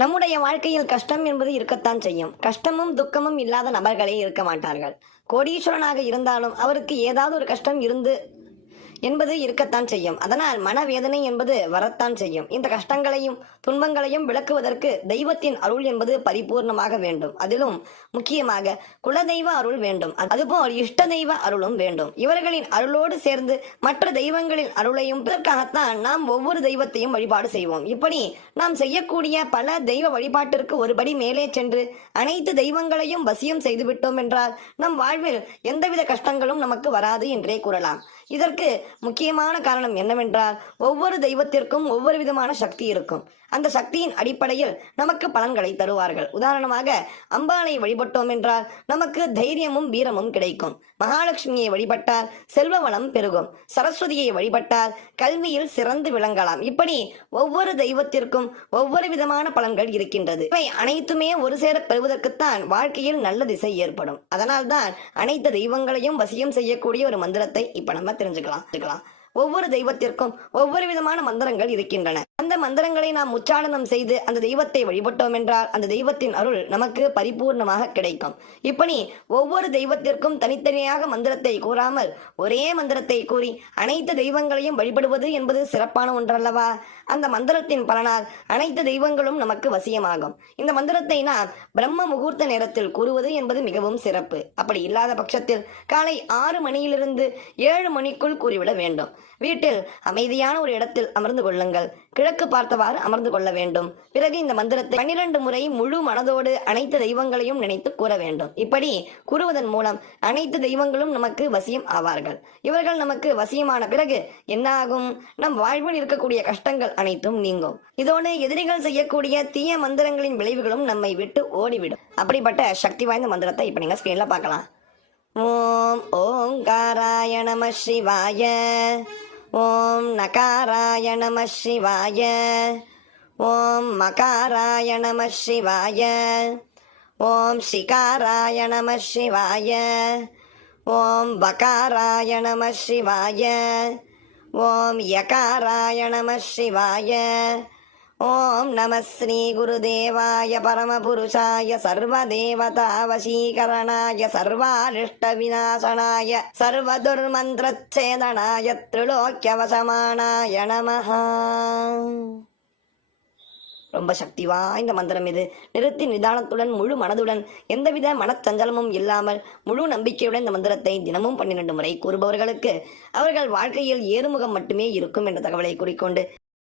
நம்முடைய வாழ்க்கையில் கஷ்டம் என்பது இருக்கத்தான் செய்யும். கஷ்டமும் துக்கமும் இல்லாத நபர்களே இருக்க மாட்டார்கள். கோடீஸ்வரனாக இருந்தாலும் அவருக்கு ஏதாவது ஒரு கஷ்டம் என்பது இருக்கத்தான் செய்யும். அதனால் மனவேதனை என்பது வரத்தான் செய்யும். இந்த கஷ்டங்களையும் துன்பங்களையும் விளக்குவதற்கு தெய்வத்தின் அருள் என்பது பரிபூர்ணமாக வேண்டும். அதிலும் முக்கியமாக குலதெய்வ அருள் வேண்டும். அதுபோல் இஷ்ட தெய்வ அருளும் வேண்டும். இவர்களின் அருளோடு சேர்ந்து மற்ற தெய்வங்களின் அருளையும் இதற்காகத்தான் நாம் ஒவ்வொரு தெய்வத்தையும் வழிபாடு செய்வோம். இப்படி நாம் செய்யக்கூடிய பல தெய்வ வழிபாட்டிற்கு ஒருபடி மேலே சென்று அனைத்து தெய்வங்களையும் வசியம் செய்துவிட்டோம் என்றால் நம் வாழ்வில் எந்தவித கஷ்டங்களும் நமக்கு வராது என்றே கூறலாம். இதற்கு முக்கியமான காரணம் என்னவென்றால் ஒவ்வொரு தெய்வத்திற்கும் ஒவ்வொரு விதமான சக்தி இருக்கும். அந்த சக்தியின் அடிப்படையில் நமக்கு பலன்களை தருவார்கள். உதாரணமாக அம்பாளை வழிபட்டோம் என்றால் நமக்கு தைரியமும் வீரமும் கிடைக்கும். மகாலட்சுமியை வழிபட்டால் செல்வ வளம் பெருகும். சரஸ்வதியை வழிபட்டால் கல்வியில் சிறந்து விளங்கலாம். இப்படி ஒவ்வொரு தெய்வத்திற்கும் ஒவ்வொரு விதமான பலன்கள் இருக்கின்றது. இவை அனைத்துமே ஒரு சேர பெறுவதற்குத்தான் வாழ்க்கையில் நல்ல திசை ஏற்படும். அதனால்தான் அனைத்து தெய்வங்களையும் வசியம் செய்யக்கூடிய ஒரு மந்திரத்தை இப்ப நம்ம தெரிஞ்சுக்கலாம். ஒவ்வொரு தெய்வத்திற்கும் ஒவ்வொரு விதமான மந்திரங்கள் இருக்கின்றன. அந்த மந்திரங்களை நாம் உச்சாரணம் செய்து அந்த தெய்வத்தை வழிபட்டோம் என்றால் அந்த தெய்வத்தின் அருள் நமக்கு பரிபூர்ணமாக கிடைக்கும். இப்படி ஒவ்வொரு தெய்வத்திற்கும் தனித்தனியாக மந்திரத்தை கூறாமல் ஒரே மந்திரத்தை கூறி அனைத்து தெய்வங்களையும் வழிபடுவது என்பது சிறப்பான ஒன்றல்லவா? அந்த மந்திரத்தின் பலனால் அனைத்து தெய்வங்களும் நமக்கு வசியமாகும். இந்த மந்திரத்தை நாம் பிரம்ம முகூர்த்த நேரத்தில் கூறுவது என்பது மிகவும் சிறப்பு. அப்படி இல்லாத பட்சத்தில் காலை 6 மணியிலிருந்து 7 மணிக்குள் கூறிவிட வேண்டும். வீட்டில் அமைதியான ஒரு இடத்தில் அமர்ந்து கொள்ளுங்கள். கிழக்கு பார்த்தவாறு அமர்ந்து கொள்ள வேண்டும். பிறகு இந்த மந்திரத்தை 12 முறை முழு மனதோடு அனைத்து தெய்வங்களையும் நினைத்து கூற வேண்டும். இப்படி கூறுவதன் மூலம் அனைத்து தெய்வங்களும் நமக்கு வசியம் ஆவார்கள். இவர்கள் நமக்கு வசியமான பிறகு என்ன ஆகும்? நம் வாழ்வில் இருக்கக்கூடிய கஷ்டங்கள் அனைத்தும் நீங்கும். இதோடு எதிரிகள் செய்யக்கூடிய தீய மந்திரங்களின் விளைவுகளும் நம்மை விட்டு ஓடிவிடும். அப்படிப்பட்ட சக்தி வாய்ந்த மந்திரத்தை இப்ப நீங்க ஸ்கிரீன்ல பார்க்கலாம். ஓம் ஓங்காராய நம சிவாய. ஓம் நகாராய நம சிவாய. ஓம் மகாராய நம சிவாய. ஓம் சிகாராய நம சிவாய. ஓம் பகாராய நம சிவாய. ஓம் யகாராய நம சிவாய. ஓம் நம ஸ்ரீ குருதேவாய பரமபுருஷாய சர்வதேவதா வசீகரணாய சர்வாரிஷ்ட விநாசனாய சர்வதுர்மந்திரச்சேதனாய திரிலோக்கியவசமானாய நமஹ. ரொம்ப சக்தி வாய்ந்த மந்திரம் இது. நிறுத்தி நிதானத்துடன் முழு மனதுடன் எந்தவித மனச்சஞ்சலமும் இல்லாமல் முழு நம்பிக்கையுடன் இந்த மந்திரத்தை தினமும் 12 முறை கூறுபவர்களுக்கு அவர்கள் வாழ்க்கையில் ஏறுமுகம் மட்டுமே இருக்கும் என்ற தகவலை கூறிக்கொண்டு